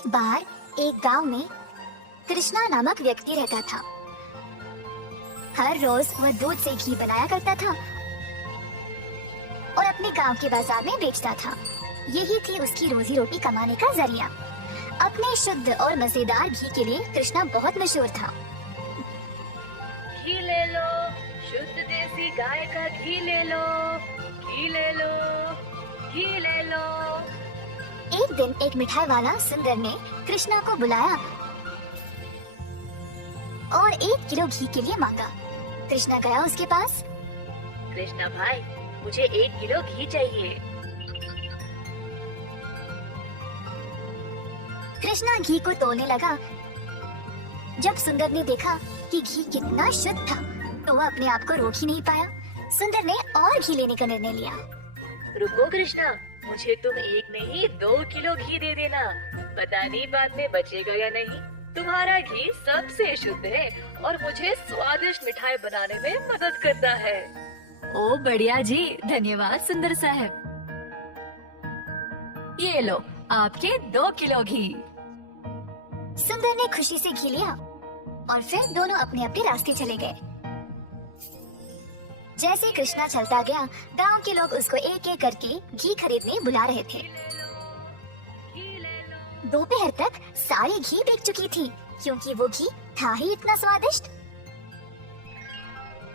एक बार एक गांव में कृष्णा नामक व्यक्ति रहता था। हर रोज वह दूध से घी बनाया करता था और अपने गांव के बाजार में बेचता था। यही थी उसकी रोजी रोटी कमाने का जरिया। अपने शुद्ध और मजेदार घी के लिए कृष्णा बहुत मशहूर था। घी ले लो, शुद्ध देसी गाय का घी ले लो, घी ले लो, घी ले लो। एक दिन एक मिठाई वाला सुंदर ने कृष्णा को बुलाया और 1 किलो घी के लिए मांगा। कृष्णा गया उसके पास। कृष्णा भाई, मुझे 1 किलो घी चाहिए। कृष्णा घी को तोलने लगा। जब सुंदर ने देखा कि घी कितना शुद्ध था तो वह अपने आप को रोक ही नहीं पाया। सुंदर ने और घी लेने का निर्णय लिया। रुको कृष्णा, मुझे तुम 1 नहीं 2 किलो घी दे देना। पता नहीं बाद में बचेगा या नहीं। तुम्हारा घी सबसे शुद्ध है और मुझे स्वादिष्ट मिठाई बनाने में मदद करता है। ओ बढ़िया जी, धन्यवाद सुंदर साहब। ये लो आपके 2 किलो घी। सुंदर ने खुशी से घी लिया और फिर दोनों अपने अपने रास्ते चले गए। जैसे कृष्णा चलता गया, गांव के लोग उसको एक एक करके घी खरीदने बुला रहे थे। दोपहर तक सारी घी बिक चुकी थी क्योंकि वो घी था ही इतना स्वादिष्ट।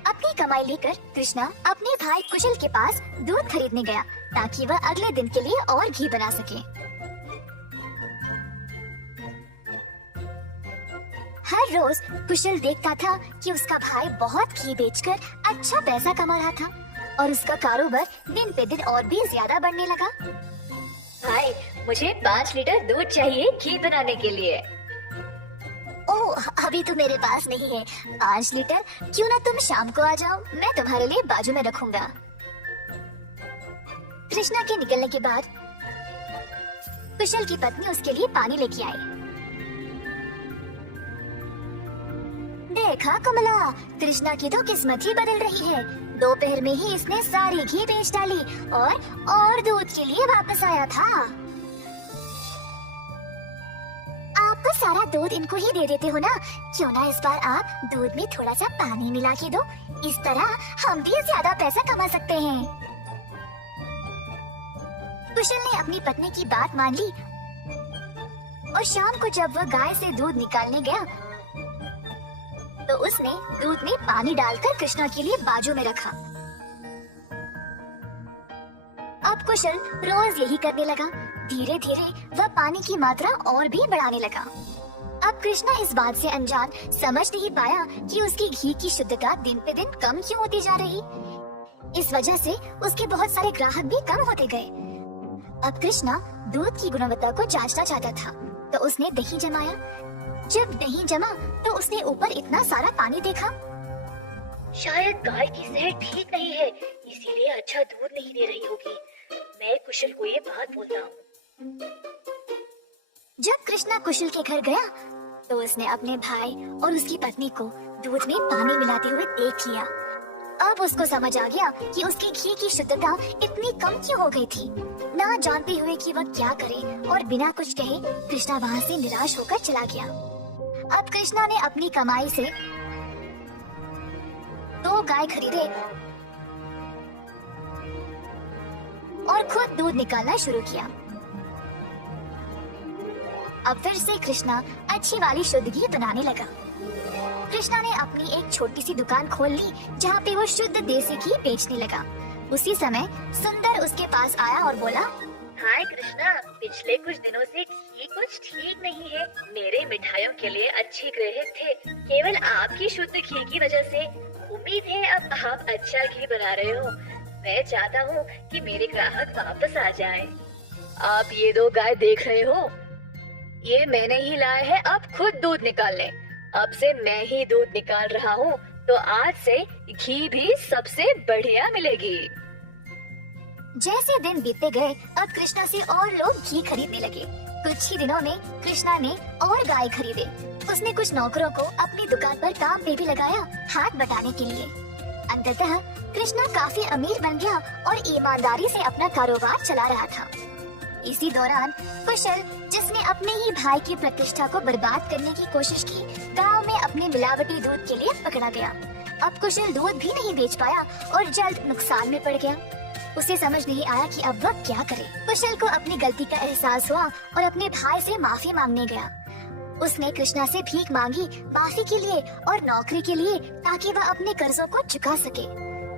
अपनी कमाई लेकर कृष्णा अपने भाई कुशल के पास दूध खरीदने गया ताकि वह अगले दिन के लिए और घी बना सके। हर रोज कुशल देखता था कि उसका भाई बहुत घी बेचकर अच्छा पैसा कमा रहा था और उसका कारोबार दिन पे दिन और भी ज्यादा बढ़ने लगा। भाई, मुझे 5 लीटर दूध चाहिए घी बनाने के लिए। ओह, अभी तो मेरे पास नहीं है 5 लीटर। क्यों ना तुम शाम को आ जाओ, मैं तुम्हारे लिए बाजू में रखूंगा। कृष्णा के निकलने के बाद कुशल की पत्नी उसके लिए पानी लेके आई। देखा कमला, कृष्णा की तो किस्मत ही बदल रही है। दोपहर में ही इसने सारी घी बेच डाली और दूध के लिए वापस आया था। आप तो सारा दूध इनको ही दे देते हो ना, क्यों ना इस बार आप दूध में थोड़ा सा पानी मिला के दो। इस तरह हम भी ज्यादा पैसा कमा सकते हैं। कुशल ने अपनी पत्नी की बात मान ली और शाम को जब वह गाय से दूध निकालने गया तो उसने दूध में पानी डालकर कृष्णा के लिए बाजू में रखा। अब कुशल रोज यही करने लगा। धीरे धीरे वह पानी की मात्रा और भी बढ़ाने लगा। अब कृष्णा इस बात से अनजान समझ नहीं पाया कि उसकी घी की शुद्धता दिन पे दिन कम क्यों होती जा रही। इस वजह से उसके बहुत सारे ग्राहक भी कम होते गए। अब कृष्णा दूध की गुणवत्ता को जांचना चाहता था तो उसने दही जमाया। जब दही जमा तो उसने ऊपर इतना सारा पानी देखा। शायद गाय की सेहत ठीक नहीं है, इसीलिए अच्छा दूध नहीं दे रही होगी। मैं कुशल को ये बात बोलता हूँ। जब कृष्णा कुशल के घर गया तो उसने अपने भाई और उसकी पत्नी को दूध में पानी मिलाते हुए देख लिया। अब उसको समझ आ गया कि उसकी घी की शुद्धता इतनी कम क्यों हो गई थी। ना जानते हुए कि वह क्या करे और बिना कुछ कहे कृष्णा वहाँ से निराश होकर चला गया। अब कृष्णा ने अपनी कमाई से 2 गाय खरीदे और खुद दूध निकालना शुरू किया। अब फिर से कृष्णा अच्छी वाली शुद्ध घी बनाने लगा। कृष्णा ने अपनी एक छोटी सी दुकान खोल ली जहाँ पे वो शुद्ध देसी घी बेचने लगा। उसी समय सुंदर उसके पास आया और बोला, हाय कृष्णा, पिछले कुछ दिनों से घी कुछ ठीक नहीं है। मेरे मिठाइयों के लिए अच्छे ग्राहक थे, केवल आपकी शुद्ध घी की वजह से। उम्मीद है अब आप अच्छा घी बना रहे हो। मैं चाहता हूँ कि मेरे ग्राहक वापस आ जाएं। आप ये 2 गाय देख रहे हो, ये मैंने ही लाए हैं अब खुद दूध निकालने। अब से मैं ही दूध निकाल रहा हूँ, तो आज से घी भी सबसे बढ़िया मिलेगी। जैसे दिन बीतते गए अब कृष्णा से और लोग घी खरीदने लगे। कुछ ही दिनों में कृष्णा ने और गाय खरीदे। उसने कुछ नौकरों को अपनी दुकान पर काम पे भी लगाया, हाथ बटाने के लिए। अंततः कृष्णा काफी अमीर बन गया और ईमानदारी से अपना कारोबार चला रहा था। इसी दौरान कुशल, जिसने अपने ही भाई की प्रतिष्ठा को बर्बाद करने की कोशिश की, गांव में अपने मिलावटी दूध के लिए पकड़ा गया। अब कुशल दूध भी नहीं बेच पाया और जल्द नुकसान में पड़ गया। उसे समझ नहीं आया कि अब वह क्या करे। कुशल को अपनी गलती का एहसास हुआ और अपने भाई से माफी मांगने गया। उसने कृष्णा से भीख मांगी माफी के लिए और नौकरी के लिए, ताकि वह अपने कर्जों को चुका सके।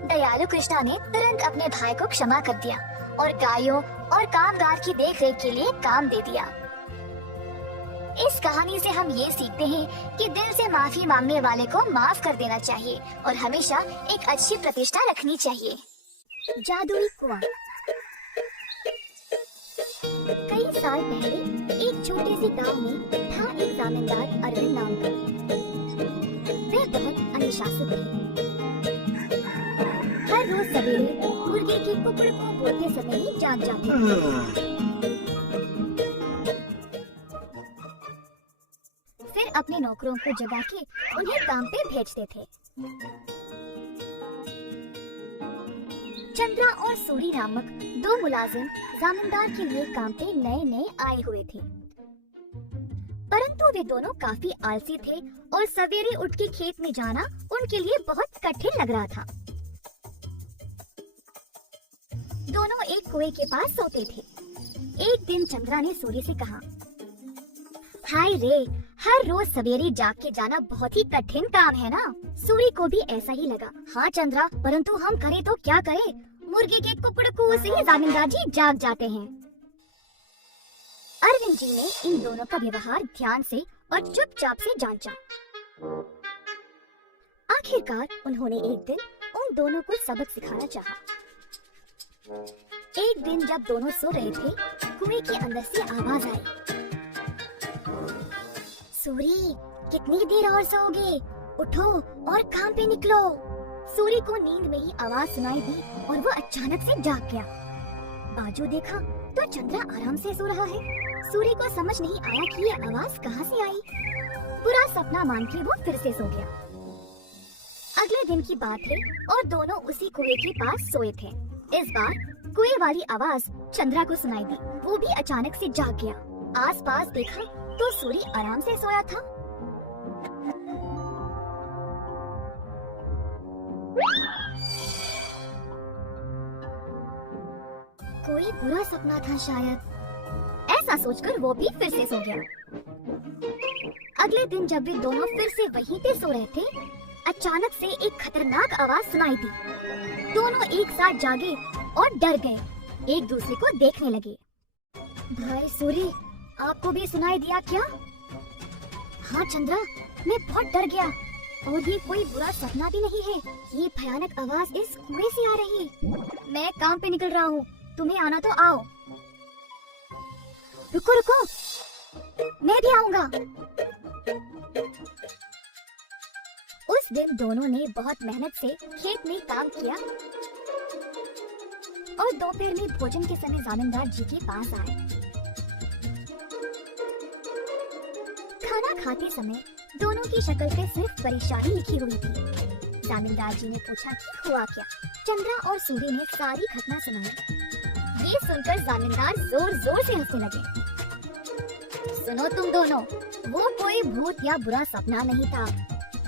दयालु कृष्णा ने तुरंत अपने भाई को क्षमा कर दिया और गायों और कामगार की देखरेख के लिए काम दे दिया। इस कहानी से हम ये सीखते हैं कि दिल से माफी मांगने वाले को माफ कर देना चाहिए और हमेशा एक अच्छी प्रतिष्ठा रखनी चाहिए। जादुई कुआं। कई साल पहले एक छोटे से गांव में था एक जमींदार अरविंद नाम का। वे बहुत अनुशासित थे। हर रोज सवेरे मुर्गे के कुकड़ को बोलते समय ही जाग जाते थे। फिर अपने नौकरों को जगा के उन्हें काम पे भेजते थे। चंद्रा और सूरी नामक दो मुलाजिम जमींदार के लिए काम पे नए नए आए हुए थे, परंतु वे दोनों काफी आलसी थे और सवेरे उठ के खेत में जाना उनके लिए बहुत कठिन लग रहा था। दोनों एक कुएं के पास सोते थे। एक दिन चंद्रा ने सूरी से कहा, हाय रे, हर रोज सवेरे जाग के जाना बहुत ही कठिन काम है ना। सूरी को भी ऐसा ही लगा। हाँ चंद्रा, परंतु हम करें तो क्या करें, मुर्गे के कुकड़कू से ही जमींदार जी जाग जाते हैं। अरविंद जी ने इन दोनों का व्यवहार ध्यान से और चुपचाप से जांचा। आखिरकार उन्होंने एक दिन उन दोनों को सबक सिखाना चाहा। एक दिन जब दोनों सो रहे थे, कुएं के अंदर से आवाज आई, सूरी, कितनी देर और सोओगे? उठो और काम पे निकलो। सूरी को नींद में ही आवाज सुनाई दी और वो अचानक से जाग गया। बाजू देखा तो चंद्रा आराम से सो रहा है। सूरी को समझ नहीं आया कि ये आवाज कहाँ से आई। बुरा सपना मान के वो फिर से सो गया। अगले दिन की बात है और दोनों उसी कुएं के पास सोए थे। इस बार कुएं वाली आवाज चंद्रा को सुनाई दी। वो भी अचानक से जाग गया। आसपास देखा तो सूरी आराम से सोया था। कोई बुरा सपना था शायद, ऐसा सोचकर वो भी फिर से सो गया। अगले दिन जब वे दोनों फिर से वहीं पे सो रहे थे, अचानक से एक खतरनाक आवाज सुनाई दी। दोनों एक साथ जागे और डर गए, एक दूसरे को देखने लगे। भाई सूरी, आपको भी सुनाई दिया क्या? हाँ चंद्रा, मैं बहुत डर गया और ये कोई बुरा सपना भी नहीं है। ये भयानक आवाज इस कुएं से आ रही है। मैं काम पे निकल रहा हूँ, तुम्हें आना तो आओ। रुको रुको, मैं भी आऊंगा। उस दिन दोनों ने बहुत मेहनत से खेत में काम किया और दोपहर में भोजन के समय जमींदार जी के पास आए। खाना खाते समय दोनों की शक्ल पे सिर्फ परेशानी लिखी हुई थी। जमींदार जी ने पूछा कि हुआ क्या। चंद्रा और सूरी ने सारी घटना सुनाई। ये सुनकर जमींदार जोर जोर से हंसने लगे। सुनो तुम दोनों, वो कोई भूत या बुरा सपना नहीं था।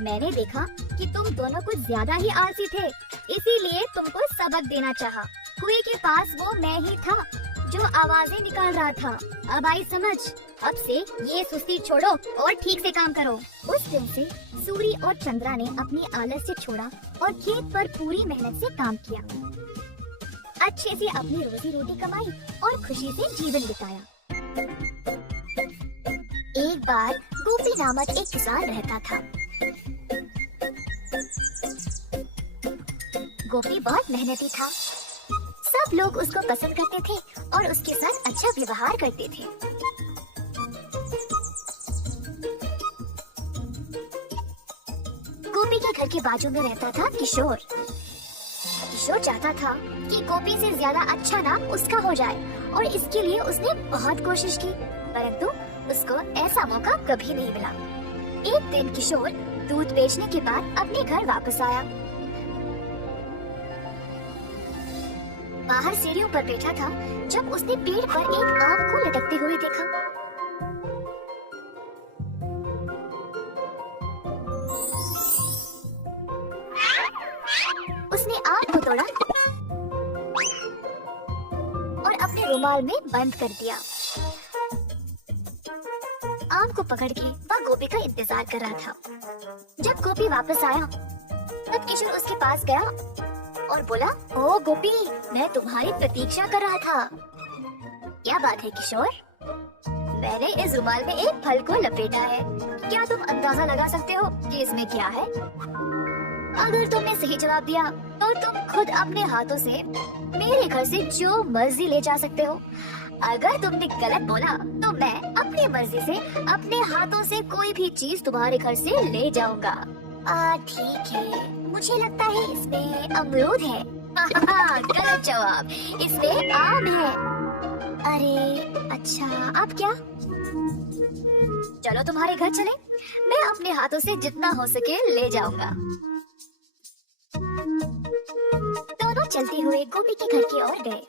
मैंने देखा कि तुम दोनों कुछ ज्यादा ही आलसी थे, इसीलिए तुमको सबक देना चाहा। कुएं के पास वो मैं ही था जो आवाजें निकाल रहा था। अब आई समझ। अब से ये सुस्ती छोड़ो और ठीक से काम करो। उस दिन से सूरी और चंद्रा ने अपनी आलस्य छोड़ा और खेत पर पूरी मेहनत से काम किया। अच्छे से अपनी रोजी रोटी कमाई और खुशी से जीवन बिताया। एक बार गोपी नामक एक किसान रहता था। गोपी बहुत मेहनती था। सब लोग उसको पसंद करते थे और उसके साथ अच्छा व्यवहार करते थे। गोपी के घर के बाजू में रहता था किशोर। किशोर चाहता था कि गोपी से ज्यादा अच्छा नाम उसका हो जाए और इसके लिए उसने बहुत कोशिश की, परंतु उसको ऐसा मौका कभी नहीं मिला। एक दिन किशोर दूध बेचने के बाद अपने घर वापस आया। बाहर सीढ़ियों पर बैठा था जब उसने पेड़ पर एक आम को लटकते हुए देखा। उसने आम को तोड़ा और अपने रुमाल में बंद कर दिया। आम को पकड़ के वह गोपी का इंतजार कर रहा था। जब गोपी वापस आया तब किशोर उसके पास गया और बोला, ओ गोपी, मैं तुम्हारी प्रतीक्षा कर रहा था। क्या बात है किशोर? मैंने इस रुमाल में एक फल को लपेटा है। क्या तुम अंदाजा लगा सकते हो कि इसमें क्या है? अगर तुमने सही जवाब दिया तो तुम खुद अपने हाथों से मेरे घर से जो मर्जी ले जा सकते हो। अगर तुमने गलत बोला तो मैं अपनी मर्जी से अपने हाथों से कोई भी चीज तुम्हारे घर से ले जाऊंगा। ठीक है, मुझे लगता है इसमें अमरूद है। गलत जवाब, इसमें आम है। अरे अच्छा, अब क्या? चलो तुम्हारे घर चले, मैं अपने हाथों से जितना हो सके ले जाऊंगा। दोनों चलते हुए गोपी के घर की ओर गए।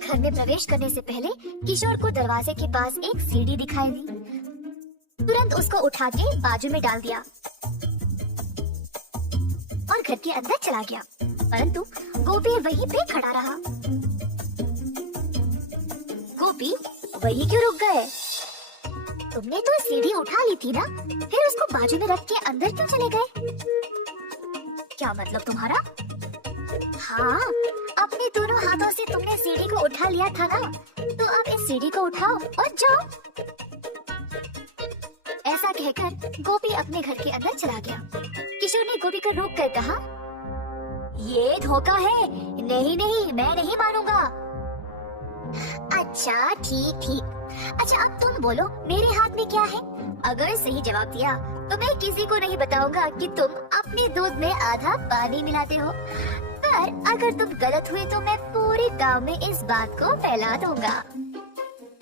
घर में प्रवेश करने से पहले किशोर को दरवाजे के पास एक सीढ़ी दिखाई दी। तुरंत उसको उठा के बाजू में डाल दिया और घर के अंदर चला गया। परंतु गोपी वहीं पे खड़ा रहा। गोपी, वहीं क्यों रुक गए? तुमने तो सीढ़ी उठा ली थी ना, फिर उसको बाजू में रख के अंदर क्यों चले गए? क्या मतलब तुम्हारा? हाँ, अपने दोनों हाथों से तुमने सीढ़ी को उठा लिया था ना, तो अब इस सीढ़ी को उठाओ और जाओ। ऐसा कहकर गोपी अपने घर के अंदर चला गया। किशोर ने गोपी को रोक कर कहा, ये धोखा है। नहीं नहीं, मैं नहीं मानूंगा। अच्छा ठीक। अच्छा अब तुम बोलो, मेरे हाथ में क्या है? अगर सही जवाब दिया तो मैं किसी को नहीं बताऊंगा कि तुम अपने दूध में आधा पानी मिलाते हो। पर अगर तुम गलत हुए तो मैं पूरे गांव में इस बात को फैला दूंगा।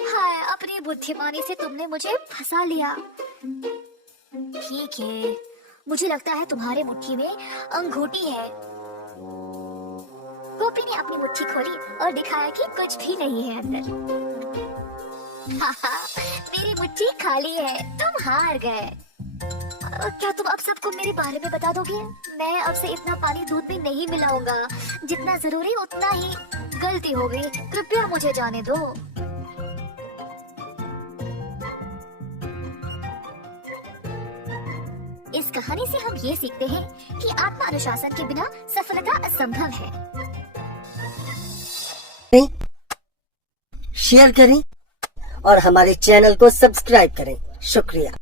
हाय, अपनी बुद्धिमानी से तुमने मुझे फंसा लिया। ठीक है, मुझे लगता है तुम्हारे मुट्ठी में अंगूठी है। गोपी ने अपनी मुट्ठी खोली और दिखाया कि कुछ भी नहीं है अंदर। मेरी मुट्ठी खाली है, तुम हार गए। क्या तुम अब सबको मेरे बारे में बता दोगे? मैं अब से इतना पानी दूध में नहीं मिलाऊंगा, जितना जरूरी उतना ही। गलती हो गई, कृपया मुझे जाने दो। इस कहानी से हम ये सीखते हैं कि आत्म अनुशासन के बिना सफलता असंभव है। शेयर करें और हमारे चैनल को सब्सक्राइब करें। शुक्रिया।